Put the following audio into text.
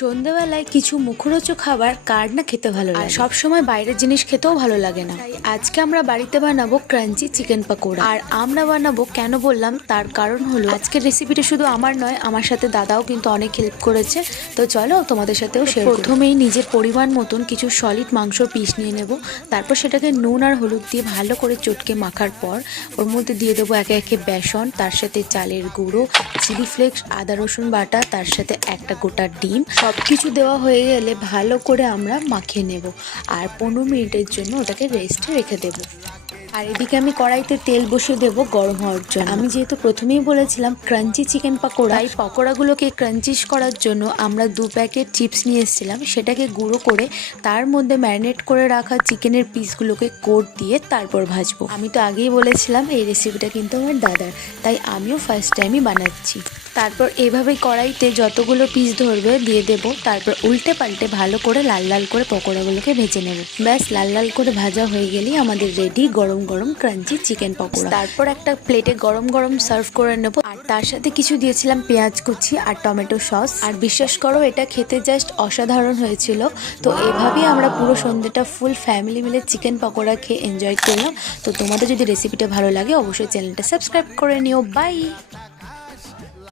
সন্ধ্যাবেলায় কিছু মুখরোচক খাবার কার না খেতে ভালো লাগে, সব সময় বাইরের জিনিস খেতেও ভালো লাগে না। তাই আজকে আমরা বাড়িতে বানাবো ক্রাঞ্চি চিকেন পাকোড়া। আর আমরা বানাবো কেন বললাম, তার কারণ হলো আজকের রেসিপিটা শুধু আমার নয়, আমার সাথে দাদাও কিন্তু অনেক হেল্প করেছে। তো চলো তোমাদের সাথেও শেয়ার করি। প্রথমেই নিজের পরিমাণ মতন কিছু সলিড মাংস পিস নিয়ে নেব। তারপর সেটাকে নুন আর হলুদ দিয়ে ভালো করে চটকে মাখার পর ওর মধ্যে দিয়ে দেবো একে একে বেসন, তার সাথে চালের গুঁড়ো, চিলি ফ্লেক্স, আদা রসুন বাটা, তার সাথে একটা গোটা ডিম। সব কিছু দেওয়া হয়ে গেলে ভালো করে আমরা মাখিয়ে নেব আর 15 মিনিটের জন্য ওটাকে রেস্টে রেখে দেবো। আর এদিকে আমি কড়াইতে তেল বসিয়ে দেবো গরম হওয়ার জন্য। আমি যেহেতু প্রথমেই বলেছিলাম ক্রাঞ্চি চিকেন পাকোড়া, এই পকোড়াগুলোকে ক্রাঞ্চিস করার জন্য আমরা 2 প্যাকেট চিপস নিয়ে এসেছিলাম। সেটাকে গুঁড়ো করে তার মধ্যে ম্যারিনেট করে রাখা চিকেনের পিসগুলোকে কোট দিয়ে তারপর ভাজবো। আমি তো আগেই বলেছিলাম এই রেসিপিটা কিন্তু আমার দাদার, তাই আমিও ফার্স্ট টাইমই বানাচ্ছি। তারপর এভাবেই কড়াইতে যতগুলো পিস ধরবে দিয়ে দেব। তারপর উল্টে পাল্টে ভালো করে লাল লাল করে পকোড়াগুলোকে ভেজে নেব। ব্যাস লাল লাল করে ভাজা হয়ে গেলেই আমাদের রেডি গরম গরম ক্রাঞ্চি চিকেন পকোড়া। তারপর একটা প্লেটে গরম গরম সার্ভ করে নেব। আর তার সাথে কিছু দিয়েছিলাম পেঁয়াজ কুচি আর টমেটো সস। আর বিশ্বাস করো এটা খেতে জাস্ট অসাধারণ হয়েছিল। তো এভাবেই আমরা পুরো সন্ধ্যেটা ফুল ফ্যামিলি মিলে চিকেন পকোড়া খেয়ে এনজয় করলাম। তো তোমাদের যদি রেসিপিটা ভালো লাগে অবশ্যই চ্যানেলটা সাবস্ক্রাইব করে নিও। বাই।